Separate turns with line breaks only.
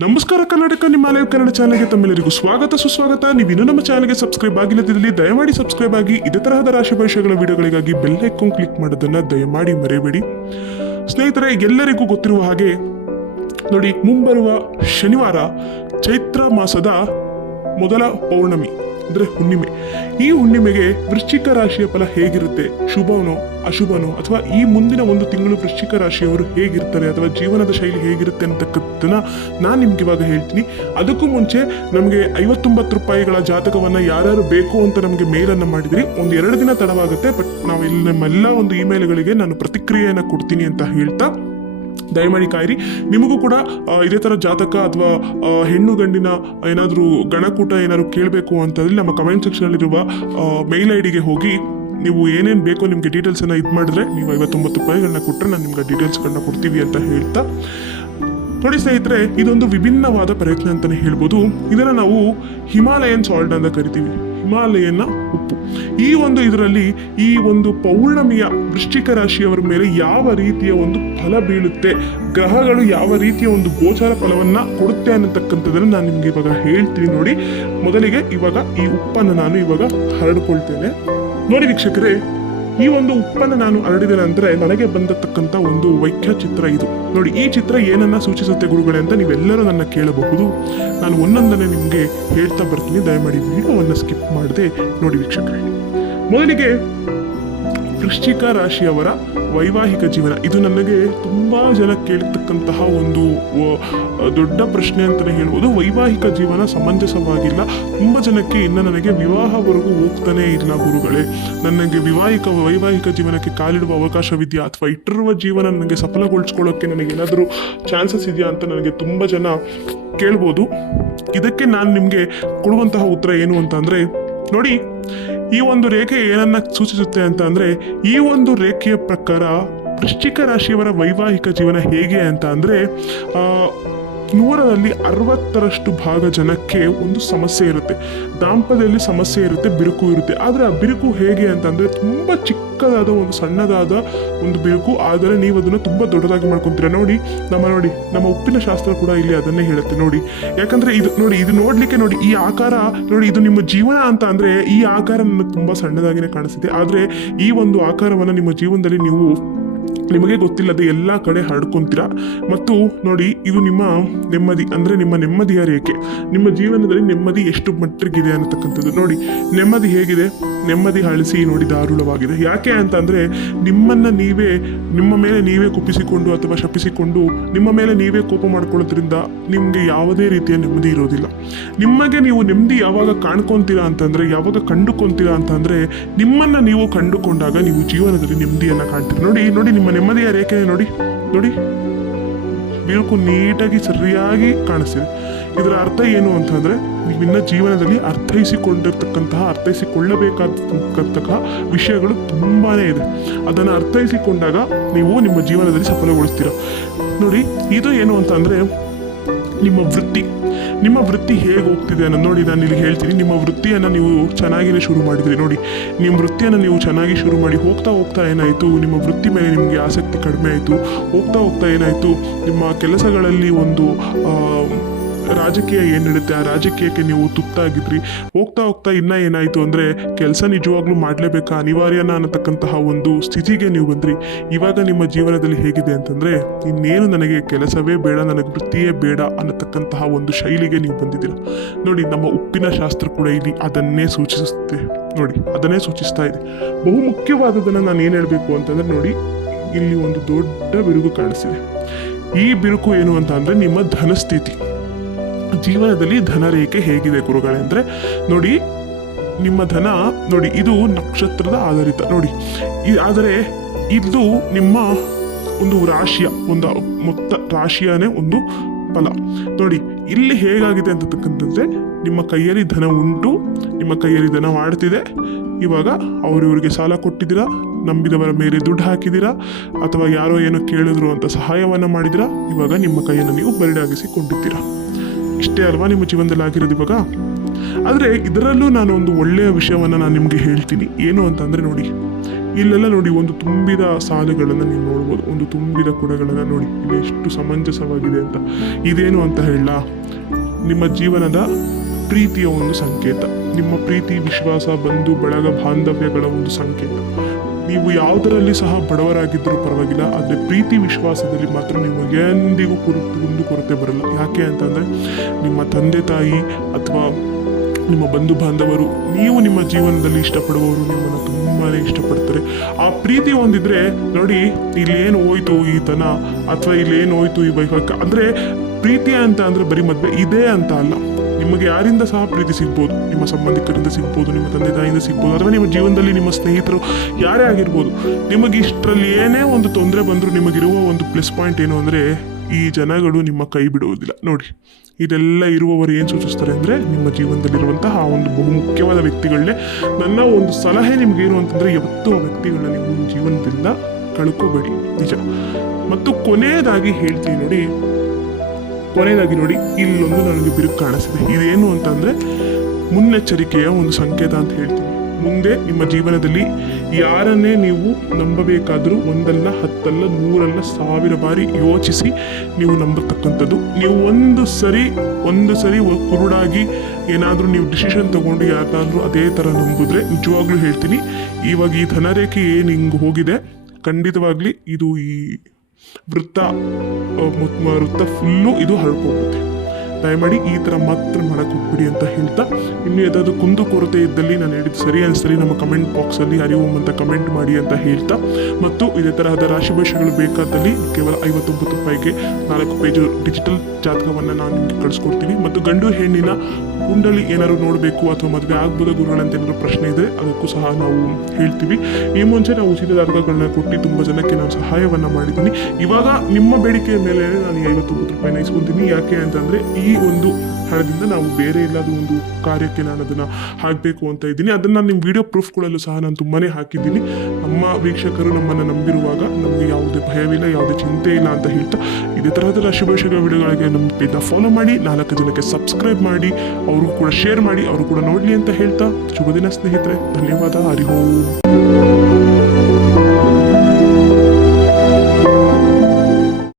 ನಮಸ್ಕಾರ ಕರ್ನಾಟಕ ನಿಮ್ಮ ಲೈವ್ ಕನ್ನಡ ಚಾನಲ್ಗೆ ತಮ್ಮೆಲ್ಲರಿಗೂ ಸ್ವಾಗತ, ಸುಸ್ವಾಗತ. ನೀವು ಇನ್ನೂ ನಮ್ಮ ಚಾನಲ್ಗೆ ಸಬ್ಸ್ಕ್ರೈಬ್ ಆಗಿಲ್ಲದಿರಲಿ ದಯಮಾಡಿ ಸಬ್ಸ್ಕ್ರೈಬ್ ಆಗಿ. ಇದೇ ತರಹದ ರಾಶಿ ಭವಿಷ್ಯಗಳ ವಿಡಿಯೋಗಳಿಗಾಗಿ ಬೆಲ್ ಐಕಾನ್ ಕ್ಲಿಕ್ ಮಾಡೋದನ್ನ ದಯಮಾಡಿ ಮರೆಯಬೇಡಿ. ಸ್ನೇಹಿತರೆ ಎಲ್ಲರಿಗೂ ಗೊತ್ತಿರುವ ಹಾಗೆ, ನೋಡಿ, ಮುಂಬರುವ ಶನಿವಾರ ಚೈತ್ರ ಮಾಸದ ಮೊದಲ ಪೌರ್ಣಮಿ. ಅಂದರೆ ಹುಣ್ಣಿಮೆ. ಈ ಹುಣ್ಣಿಮೆಗೆ ವೃಶ್ಚಿಕ ರಾಶಿಯ ಫಲ ಹೇಗಿರುತ್ತೆ? ಶುಭನೋ, ಅಶುಭನೋ ಅಥವಾ ಈ ಮುಂದಿನ ಒಂದು ತಿಂಗಳು ವೃಶ್ಚಿಕ ರಾಶಿಯವರು ಹೇಗಿರ್ತಾರೆ ಅಥವಾ ಜೀವನದ ಶೈಲಿ ಹೇಗಿರುತ್ತೆ ಅಂತಕ್ಕದ್ದನ್ನ ನಾನು ನಿಮ್ಗೆ ಇವಾಗ ಹೇಳ್ತೀನಿ. ಅದಕ್ಕೂ ಮುಂಚೆ ನಮಗೆ ಐವತ್ತೊಂಬತ್ತು ರೂಪಾಯಿಗಳ ಜಾತಕವನ್ನು ಯಾರ್ಯಾರು ಬೇಕು ಅಂತ ನಮಗೆ ಮೇಲನ್ನು ಮಾಡಿದ್ರಿ. ಒಂದು ಎರಡು ದಿನ ತಡವಾಗುತ್ತೆ, ಬಟ್ ನಾವು ಇಲ್ಲಿ ನಮ್ಮೆಲ್ಲ ಒಂದು ಇಮೇಲ್ಗಳಿಗೆ ನಾನು ಪ್ರತಿಕ್ರಿಯೆಯನ್ನು ಕೊಡ್ತೀನಿ ಅಂತ ಹೇಳ್ತಾ ದಯಮಾಡಿ ಕಾಯಿರಿ. ನಿಮಗೂ ಕೂಡ ಇದೇ ಥರ ಜಾತಕ ಅಥವಾ ಹೆಣ್ಣು ಗಂಡಿನ ಏನಾದರೂ ಗಣಕೂಟ ಏನಾದರೂ ಕೇಳಬೇಕು ಅಂತಂದ್ರೆ ನಮ್ಮ ಕಮೆಂಟ್ ಸೆಕ್ಷನಲ್ಲಿರುವ ಮೇಲ್ ಐ ಡಿಗೆ ಹೋಗಿ ನೀವು ಏನೇನು ಬೇಕೋ ನಿಮಗೆ ಡೀಟೇಲ್ಸನ್ನು ಇದು ಮಾಡಿದ್ರೆ ನೀವು ಐವತ್ತೊಂಬತ್ತು ರೂಪಾಯಿಗಳನ್ನ ಕೊಟ್ಟರೆ ನಾನು ನಿಮ್ಗೆ ಡೀಟೇಲ್ಸ್ಗಳನ್ನ ಕೊಡ್ತೀವಿ ಅಂತ ಹೇಳ್ತಾ. ನೋಡಿ ಸ್ನೇಹಿತರೆ, ಇದೊಂದು ವಿಭಿನ್ನವಾದ ಪ್ರಯತ್ನ ಅಂತಲೇ ಹೇಳ್ಬೋದು. ಇದನ್ನು ನಾವು ಹಿಮಾಲಯನ್ ಸಾಲ್ಟ್ ಅಂತ ಕರಿತೀವಿ. ಹಿಮಾಲಯನ ಉಪ್ಪು. ಈ ಒಂದು ಇದರಲ್ಲಿ ಈ ಒಂದು ಪೌರ್ಣಮಿಯ ವೃಶ್ಚಿಕ ರಾಶಿಯವರ ಮೇಲೆ ಯಾವ ರೀತಿಯ ಒಂದು ಫಲ ಬೀಳುತ್ತೆ, ಗ್ರಹಗಳು ಯಾವ ರೀತಿಯ ಒಂದು ಗೋಚಾರ ಫಲವನ್ನ ಕೊಡುತ್ತೆ ಅನ್ನತಕ್ಕಂಥದ್ದನ್ನು ನಾನು ನಿಮ್ಗೆ ಇವಾಗ ಹೇಳ್ತೀನಿ ನೋಡಿ. ಮೊದಲಿಗೆ ಇವಾಗ ಈ ಉಪ್ಪನ್ನು ನಾನು ಇವಾಗ ಹರಡ್ಕೊಳ್ತೇನೆ. ನೋಡಿ ವೀಕ್ಷಕರೇ ಈ ಒಂದು ಉಪ್ಪನ್ನು ನಾನು ಹರಡಿದ್ದೇನೆ ನಂತರ ನನಗೆ ಬಂದತಕ್ಕಂಥ ಒಂದು ವೈಖ್ಯ ಚಿತ್ರ ಇದು. ನೋಡಿ, ಈ ಚಿತ್ರ ಏನನ್ನ ಸೂಚಿಸುತ್ತೆ ಗುರುಗಳೇ ಅಂತ ನೀವೆಲ್ಲರೂ ನನ್ನ ಕೇಳಬಹುದು. ನಾನು ಒಂದೊಂದನ್ನೇ ನಿಮಗೆ ಹೇಳ್ತಾ ಬರ್ತೀನಿ. ದಯಮಾಡಿ ವಿಡಿಯೋವನ್ನು ಸ್ಕಿಪ್ ಮಾಡದೆ ನೋಡಿ ವೀಕ್ಷಕರೇ. ಮೊದಲಿಗೆ ವೃಶ್ಚಿಕ ರಾಶಿಯವರ ವೈವಾಹಿಕ ಜೀವನ. ಇದು ನನಗೆ ತುಂಬ ಜನ ಕೇಳ್ತಕ್ಕಂತಹ ಒಂದು ದೊಡ್ಡ ಪ್ರಶ್ನೆ ಅಂತಲೇ ಹೇಳ್ಬೋದು. ವೈವಾಹಿಕ ಜೀವನ ಸಮಂಜಸವಾಗಿಲ್ಲ. ತುಂಬ ಜನಕ್ಕೆ ಇನ್ನು ನನಗೆ ವಿವಾಹವರೆಗೂ ಹೋಗ್ತಾನೇ ಇಲ್ಲ ಗುರುಗಳೇ. ನನಗೆ ವಿವಾಹಿಕ, ವೈವಾಹಿಕ ಜೀವನಕ್ಕೆ ಕಾಲಿಡುವ ಅವಕಾಶವಿದೆಯಾ ಅಥವಾ ಇಟ್ಟಿರುವ ಜೀವನ ನನಗೆ ಸಫಲಗೊಳಿಸ್ಕೊಳ್ಳೋಕ್ಕೆ ನನಗೆ ಏನಾದರೂ ಚಾನ್ಸಸ್ ಇದೆಯಾ ಅಂತ ನನಗೆ ತುಂಬ ಜನ ಕೇಳ್ಬೋದು. ಇದಕ್ಕೆ ನಾನು ನಿಮಗೆ ಕೊಡುವಂತಹ ಉತ್ತರ ಏನು ಅಂತ ಅಂದರೆ ನೋಡಿ, ಈ ಒಂದು ರೇಖೆ ಏನನ್ನ ಸೂಚಿಸುತ್ತೆ ಅಂತ ಅಂದರೆ ಈ ಒಂದು ರೇಖೆಯ ಪ್ರಕಾರ ವೃಶ್ಚಿಕ ರಾಶಿಯವರ ವೈವಾಹಿಕ ಜೀವನ ಹೇಗೆ ಅಂತ ಅಂದರೆ ನೂರರಲ್ಲಿ ಅರವತ್ತರಷ್ಟು ಭಾಗ ಜನಕ್ಕೆ ಒಂದು ಸಮಸ್ಯೆ ಇರುತ್ತೆ. ದಾಂಪತ್ಯದಲ್ಲಿ ಸಮಸ್ಯೆ ಇರುತ್ತೆ, ಬಿರುಕು ಇರುತ್ತೆ. ಆದರೆ ಆ ಬಿರುಕು ಹೇಗೆ ಅಂತಂದರೆ ತುಂಬ ಚಿಕ್ಕದಾದ ಒಂದು ಸಣ್ಣದಾದ ಒಂದು ಬಿರುಕು. ಆದರೆ ನೀವು ಅದನ್ನು ತುಂಬ ದೊಡ್ಡದಾಗಿ ಮಾಡ್ಕೊತೀರ. ನೋಡಿ, ನಮ್ಮ ನೋಡಿ, ನಮ್ಮ ಉಪ್ಪಿನ ಶಾಸ್ತ್ರ ಕೂಡ ಇಲ್ಲಿ ಅದನ್ನೇ ಹೇಳುತ್ತೆ. ನೋಡಿ, ಯಾಕಂದ್ರೆ ಇದು ನೋಡಿ, ಇದು ನೋಡಲಿಕ್ಕೆ ನೋಡಿ, ಈ ಆಕಾರ ನೋಡಿ, ಇದು ನಿಮ್ಮ ಜೀವನ ಅಂತ ಅಂದರೆ ಈ ಆಕಾರ ನನಗೆ ತುಂಬಾ ಸಣ್ಣದಾಗಿನೇ ಕಾಣಿಸುತ್ತೆ. ಆದ್ರೆ ಈ ಒಂದು ಆಕಾರವನ್ನು ನಿಮ್ಮ ಜೀವನದಲ್ಲಿ ನೀವು ನಿಮಗೆ ಗೊತ್ತಿಲ್ಲದೆ ಎಲ್ಲ ಕಡೆ ಹರಡ್ಕೊಂತೀರಾ? ಮತ್ತು ನೋಡಿ, ಇದು ನಿಮ್ಮ ನೆಮ್ಮದಿ. ಅಂದರೆ ನಿಮ್ಮ ನೆಮ್ಮದಿಯ ರೇಖೆ. ನಿಮ್ಮ ಜೀವನದಲ್ಲಿ ನೆಮ್ಮದಿ ಎಷ್ಟು ಮಟ್ಟಿಗಿದೆ ಅನ್ನತಕ್ಕಂಥದ್ದು. ನೋಡಿ, ನೆಮ್ಮದಿ ಹೇಗಿದೆ? ನೆಮ್ಮದಿ ಅಳಿಸಿ ನೋಡಿ, ದಾರುಣವಾಗಿದೆ. ಯಾಕೆ ಅಂತ ಅಂದರೆ ನಿಮ್ಮನ್ನು ನೀವೇ, ನಿಮ್ಮ ಮೇಲೆ ನೀವೇ ಕುಪ್ಪಿಸಿಕೊಂಡು ಅಥವಾ ಶಪಿಸಿಕೊಂಡು, ನಿಮ್ಮ ಮೇಲೆ ನೀವೇ ಕೋಪ ಮಾಡ್ಕೊಳ್ಳೋದ್ರಿಂದ ನಿಮಗೆ ಯಾವುದೇ ರೀತಿಯ ನೆಮ್ಮದಿ ಇರೋದಿಲ್ಲ. ನಿಮಗೆ ನೀವು ನೆಮ್ಮದಿ ಯಾವಾಗ ಕಾಣ್ಕೊಂತೀರಾ ಅಂತಂದರೆ, ಯಾವಾಗ ಕಂಡುಕೊಂತೀರಾ ಅಂತಂದರೆ, ನಿಮ್ಮನ್ನು ನೀವು ಕಂಡುಕೊಂಡಾಗ ನೀವು ಜೀವನದಲ್ಲಿ ನೆಮ್ಮದಿಯನ್ನು ಕಾಣ್ತೀರಿ. ನೋಡಿ ನೋಡಿ ನಿಮ್ಮ ನೆಮ್ಮದಿಯ ರೇಖೆ ನೋಡಿ ನೋಡಿ. ಬಿರುಕು ನೀಟಾಗಿ ಸರಿಯಾಗಿ ಕಾಣಿಸ್ತಿದೆ. ಇದರ ಅರ್ಥ ಏನು ಅಂತಂದರೆ ನಿಮ್ಮ ಜೀವನದಲ್ಲಿ ಅರ್ಥೈಸಿಕೊಂಡಿರ್ತಕ್ಕಂತಹ, ಅರ್ಥೈಸಿಕೊಳ್ಳಬೇಕಾದಂತಹ ವಿಷಯಗಳು ತುಂಬಾ ಇದೆ. ಅದನ್ನು ಅರ್ಥೈಸಿಕೊಂಡಾಗ ನೀವು ನಿಮ್ಮ ಜೀವನದಲ್ಲಿ ಸಫಲಗೊಳಿಸ್ತೀರ ನೋಡಿ, ಇದು ಏನು ಅಂತಂದರೆ, ನಿಮ್ಮ ವೃತ್ತಿ. ನಿಮ್ಮ ವೃತ್ತಿ ಹೇಗೆ ಹೋಗ್ತಿದೆ ಅನ್ನೋದು ನೋಡಿ, ನಾನು ಇಲ್ಲಿ ಹೇಳ್ತೀನಿ. ನಿಮ್ಮ ವೃತ್ತಿಯನ್ನು ನೀವು ಚೆನ್ನಾಗಿನೇ ಶುರು ಮಾಡಿದ್ರಿ. ನೋಡಿ, ನಿಮ್ಮ ವೃತ್ತಿಯನ್ನು ನೀವು ಚೆನ್ನಾಗಿ ಶುರು ಮಾಡಿ ಹೋಗ್ತಾ ಹೋಗ್ತಾ ಏನಾಯಿತು? ನಿಮ್ಮ ವೃತ್ತಿ ಮೇಲೆ ನಿಮಗೆ ಆಸಕ್ತಿ ಕಡಿಮೆ ಆಯಿತು. ಹೋಗ್ತಾ ಹೋಗ್ತಾ ಏನಾಯಿತು? ನಿಮ್ಮ ಕೆಲಸಗಳಲ್ಲಿ ಒಂದು ರಾಜಕೀಯ ಏನು ಹೇಳುತ್ತೆ? ಆ ರಾಜಕೀಯಕ್ಕೆ ನೀವು ತುತ್ತಾಗಿದ್ರಿ. ಹೋಗ್ತಾ ಹೋಗ್ತಾ ಇನ್ನ ಏನಾಯಿತು ಅಂದರೆ ಕೆಲಸ ನಿಜವಾಗ್ಲೂ ಮಾಡಲೇಬೇಕಾ ಅನಿವಾರ್ಯನ ಅನ್ನತಕ್ಕಂತಹ ಒಂದು ಸ್ಥಿತಿಗೆ ನೀವು ಬಂದ್ರಿ. ಇವಾಗ ನಿಮ್ಮ ಜೀವನದಲ್ಲಿ ಹೇಗಿದೆ ಅಂತಂದ್ರೆ ಇನ್ನೇನು ನನಗೆ ಕೆಲಸವೇ ಬೇಡ, ನನಗೆ ವೃತ್ತಿಯೇ ಬೇಡ ಅನ್ನತಕ್ಕಂತಹ ಒಂದು ಶೈಲಿಗೆ ನೀವು ಬಂದಿದ್ದೀರ. ನೋಡಿ, ನಮ್ಮ ಉಪ್ಪಿನ ಶಾಸ್ತ್ರ ಕೂಡ ಇಲ್ಲಿ ಅದನ್ನೇ ಸೂಚಿಸುತ್ತೆ. ನೋಡಿ, ಅದನ್ನೇ ಸೂಚಿಸ್ತಾ ಇದೆ. ಬಹು ಮುಖ್ಯವಾದದನ್ನು ನಾನು ಏನು ಹೇಳಬೇಕು ಅಂತಂದ್ರೆ ನೋಡಿ, ಇಲ್ಲಿ ಒಂದು ದೊಡ್ಡ ಬಿರುಕು ಕಾಣಿಸಿದೆ ಈ ಬಿರುಕು ಏನು ಅಂತ ಅಂದರೆ ನಿಮ್ಮ ಧನಸ್ಥಿತಿ. ಜೀವನದಲ್ಲಿ ಧನ ರೇಖೆ ಹೇಗಿದೆ ಗುರುಗಳೇ ಅಂದರೆ, ನೋಡಿ, ನಿಮ್ಮ ಧನ, ನೋಡಿ, ಇದು ನಕ್ಷತ್ರದ ಆಧಾರಿತ, ನೋಡಿ ಆದರೆ ಇದು ನಿಮ್ಮ ಒಂದು ರಾಶಿಯ, ಒಂದು ಮೊತ್ತ ರಾಶಿಯನೇ ಒಂದು ಫಲ. ನೋಡಿ, ಇಲ್ಲಿ ಹೇಗಾಗಿದೆ ಅಂತಕ್ಕಂಥದ್ದೇ, ನಿಮ್ಮ ಕೈಯಲ್ಲಿ ಧನ ಉಂಟು, ನಿಮ್ಮ ಕೈಯಲ್ಲಿ ಧನ ಮಾಡ್ತಿದೆ, ಇವಾಗ ಅವರಿವರಿಗೆ ಸಾಲ ಕೊಟ್ಟಿದ್ದೀರಾ, ನಂಬಿದವರ ಮೇಲೆ ದುಡ್ಡು ಹಾಕಿದ್ದೀರಾ, ಅಥವಾ ಯಾರೋ ಏನೋ ಕೇಳಿದ್ರು ಅಂತ ಸಹಾಯವನ್ನು ಮಾಡಿದಿರಾ ಇವಾಗ ನಿಮ್ಮ ಕೈಯನ್ನು ನೀವು ಬರಿಡಾಗಿಸಿಕೊಂಡಿದ್ದೀರಾ ಇಷ್ಟೇ ಅಲ್ವಾ ನಿಮ್ಮ ಜೀವನದಲ್ಲಿ ಆಗಿರೋದು ಇವಾಗ? ಆದರೆ ಇದರಲ್ಲೂ ನಾನು ಒಂದು ಒಳ್ಳೆಯ ವಿಷಯವನ್ನು ನಾನು ನಿಮಗೆ ಹೇಳ್ತೀನಿ. ಏನು ಅಂತಂದರೆ ನೋಡಿ, ಇಲ್ಲೆಲ್ಲ ನೋಡಿ, ಒಂದು ತುಂಬಿದ ಸಾಲುಗಳನ್ನು ನೀವು ನೋಡ್ಬೋದು. ಒಂದು ತುಂಬಿದ ಕುಡಗಳನ್ನು ನೋಡಿ, ಇದು ಎಷ್ಟು ಸಮಂಜಸವಾಗಿದೆ ಅಂತ. ಇದೇನು ಅಂತ ಹೇಳ, ನಿಮ್ಮ ಜೀವನದ ಪ್ರೀತಿಯ ಒಂದು ಸಂಕೇತ. ನಿಮ್ಮ ಪ್ರೀತಿ, ವಿಶ್ವಾಸ, ಬಂಧು, ಬಳಗ, ಬಾಂಧವ್ಯಗಳ ಒಂದು ಸಂಕೇತ. ನೀವು ಯಾವುದರಲ್ಲಿ ಸಹ ಬಡವರಾಗಿದ್ದರೂ ಪರವಾಗಿಲ್ಲ, ಆದರೆ ಪ್ರೀತಿ ವಿಶ್ವಾಸದಲ್ಲಿ ಮಾತ್ರ ನಿಮಗೆ ಎಂದಿಗೂ ಕುರಿತು ಒಂದು ಕೊರತೆ ಬರಲ್ಲ. ಯಾಕೆ ಅಂತಂದರೆ, ನಿಮ್ಮ ತಂದೆ ತಾಯಿ ಅಥವಾ ನಿಮ್ಮ ಬಂಧು ಬಾಂಧವರು, ನೀವು ನಿಮ್ಮ ಜೀವನದಲ್ಲಿ ಇಷ್ಟಪಡುವವರು ನಿಮ್ಮನ್ನು ತುಂಬಾ ಇಷ್ಟಪಡ್ತಾರೆ. ಆ ಪ್ರೀತಿ ಹೊಂದಿದ್ರೆ, ನೋಡಿ, ಇಲ್ಲೇನು ಹೋಯ್ತು ಈ ತನ, ಅಥವಾ ಇಲ್ಲೇನು ಹೋಯ್ತು ಈ ವೈಭವ ಅಂದರೆ ಪ್ರೀತಿ ಅಂತ ಅಂದರೆ ಬರೀ ಮದುವೆ, ಇದೆ ಅಂತ ಅಲ್ಲ. ನಿಮಗೆ ಯಾರಿಂದ ಸಹ ಪ್ರೀತಿ ಸಿಗ್ಬೋದು? ನಿಮ್ಮ ಸಂಬಂಧಿಕರಿಂದ ಸಿಗ್ಬೋದು, ನಿಮ್ಮ ತಂದೆ ತಾಯಿಯಿಂದ ಸಿಗ್ಬೋದು, ಅಥವಾ ನಿಮ್ಮ ಜೀವನದಲ್ಲಿ ನಿಮ್ಮ ಸ್ನೇಹಿತರು ಯಾರೇ ಆಗಿರ್ಬೋದು, ನಿಮಗೆ ಇಷ್ಟರಲ್ಲಿ ಏನೇ ಒಂದು ತೊಂದರೆ ಬಂದರೂ ನಿಮಗಿರುವ ಒಂದು ಪ್ಲಸ್ ಪಾಯಿಂಟ್ ಏನು ಅಂದರೆ ಈ ಜನಗಳು ನಿಮ್ಮ ಕೈ ಬಿಡುವುದಿಲ್ಲ. ನೋಡಿ, ಇದೆಲ್ಲ ಇರುವವರು ಏನು ಸೂಚಿಸ್ತಾರೆ ಅಂದರೆ ನಿಮ್ಮ ಜೀವನದಲ್ಲಿರುವಂತಹ ಆ ಒಂದು ಬಹುಮುಖ್ಯವಾದ ವ್ಯಕ್ತಿಗಳನ್ನೇ ನನ್ನ ಒಂದು ಸಲಹೆ ನಿಮಗೇನು ಅಂತಂದರೆ ಯಾವತ್ತೂ ಆ ವ್ಯಕ್ತಿಗಳನ್ನ ನಿಮ್ಮ ಜೀವನದಿಂದ ಕಳ್ಕೋಬೇಡಿ. ನಿಜ. ಮತ್ತು ಕೊನೆಯದಾಗಿ ಹೇಳ್ತೀನಿ ನೋಡಿ ಕೊನೆಯದಾಗಿ ನೋಡಿ, ಇಲ್ಲೊಂದು ನನಗೆ ಬಿರುಕು ಕಾಣಿಸಿದೆ. ಇದೇನು ಅಂತಂದರೆ, ಮುನ್ನೆಚ್ಚರಿಕೆಯ ಒಂದು ಸಂಕೇತ ಅಂತ ಹೇಳ್ತೀನಿ. ಮುಂದೆ ನಿಮ್ಮ ಜೀವನದಲ್ಲಿ ಯಾರನ್ನೇ ನೀವು ನಂಬಬೇಕಾದರೂ ಒಂದಲ್ಲ, ಹತ್ತಲ್ಲ, ನೂರಲ್ಲ, ಸಾವಿರ ಬಾರಿ ಯೋಚಿಸಿ ನೀವು ನಂಬತಕ್ಕಂಥದ್ದು. ನೀವು ಒಂದು ಸರಿ ಒಂದು ಸರಿ ಕುರುಡಾಗಿ ಏನಾದರೂ ನೀವು ಡಿಸಿಷನ್ ತಗೊಂಡು ಯಾರಾದರೂ ಅದೇ ಥರ ನಂಬಿದ್ರೆ ನಿಜವಾಗ್ಲೂ ಹೇಳ್ತೀನಿ. ಇವಾಗ ಈ ಧನರೇಖೆ ಏನು ಹಿಂಗೆ ಹೋಗಿದೆ, ಖಂಡಿತವಾಗ್ಲಿ ಇದು ಈ ವೃತ್ತ ವೃತ್ತ ಫುಲ್ಲು ಇದು ಹರಡ್ಕೋಗುತ್ತೆ ದಯಮಾಡಿ ಈ ಥರ ಮಾತ್ರ ಮಾಡಕ್ಕೆ ಹೋಗ್ಬಿಡಿ ಅಂತ ಹೇಳ್ತಾ ಇನ್ನು ಯಾವುದಾದ್ರು ಕುಂದು ಕೊರತೆ ಇದ್ದಲ್ಲಿ ನಾನು ಹೇಳಿದ್ದು ಸರಿ ಅನಿಸ್ತರಿ ನಮ್ಮ ಕಮೆಂಟ್ ಬಾಕ್ಸಲ್ಲಿ ಅರಿವು ಅಂತ ಕಮೆಂಟ್ ಮಾಡಿ ಅಂತ ಹೇಳ್ತಾ. ಮತ್ತು ಇದೇ ತರಹದ ರಾಶಿ ಭಾಷೆಗಳು ಬೇಕಾದಲ್ಲಿ ಕೇವಲ ಐವತ್ತೊಂಬತ್ತು ರೂಪಾಯಿಗೆ ನಾಲ್ಕು ಪೇಜು ಡಿಜಿಟಲ್ ಜಾತಕವನ್ನು ನಾನು ಕಳಿಸ್ಕೊಡ್ತೀನಿ. ಮತ್ತು ಗಂಡು ಹೆಣ್ಣಿನ ಕುಂಡಲಿ ಏನಾದ್ರು ನೋಡಬೇಕು ಅಥವಾ ಮದುವೆ ಆಗ್ಬೋದ ಗುರುಗಳಂತ ಏನಾದರೂ ಪ್ರಶ್ನೆ ಇದೆ ಅದಕ್ಕೂ ಸಹ ನಾವು ಹೇಳ್ತೀವಿ. ಈ ಮುಂಚೆ ನಾವು ಉಚಿತ ಜಾತಕಗಳನ್ನ ಕೊಟ್ಟು ತುಂಬ ಜನಕ್ಕೆ ನಾನು ಸಹಾಯವನ್ನು ಮಾಡಿದ್ದೀನಿ. ಇವಾಗ ನಿಮ್ಮ ಬೇಡಿಕೆಯ ಮೇಲೆ ನಾನು ಐವತ್ತೊಂಬತ್ತು ರೂಪಾಯಿನ ಇಸ್ಕೊತೀನಿ. ಯಾಕೆ ಅಂತಂದರೆ ಈ ಒಂದು ಹಣದಿಂದ ನಾವು ಬೇರೆ ಎಲ್ಲಾದರೂ ಒಂದು ಕಾರ್ಯಕ್ಕೆ ನಾನು ಅದನ್ನು ಹಾಕಬೇಕು ಅಂತ ಇದ್ದೀನಿ. ಅದನ್ನು ನಿಮ್ಮ ವಿಡಿಯೋ ಪ್ರೂಫ್ಗಳಲ್ಲೂ ಸಹ ನಾನು ತುಂಬಾ ಹಾಕಿದ್ದೀನಿ. ನಮ್ಮ ವೀಕ್ಷಕರು ನಮ್ಮನ್ನು ನಂಬಿರುವಾಗ ನಮಗೆ ಯಾವುದೇ ಭಯವಿಲ್ಲ, ಯಾವುದೇ ಚಿಂತೆ ಇಲ್ಲ ಅಂತ ಹೇಳ್ತಾ ಇದೇ ತರಹದ ರಾಶಿ ಭವಿಷ್ಯಗಳ ವಿಡಿಯೋಗಳಿಗೆ ನಮ್ಮ ಫಾಲೋ ಮಾಡಿ, ನಾಲ್ಕು ಜನಕ್ಕೆ ಸಬ್ಸ್ಕ್ರೈಬ್ ಮಾಡಿ, ಅವ್ರಿಗೂ ಕೂಡ ಶೇರ್ ಮಾಡಿ, ಅವರು ಕೂಡ ನೋಡಲಿ ಅಂತ ಹೇಳ್ತಾ ಶುಭ ದಿನ ಸ್ನೇಹಿತರೆ. ಧನ್ಯವಾದ. ಹರಿ ಓಂ.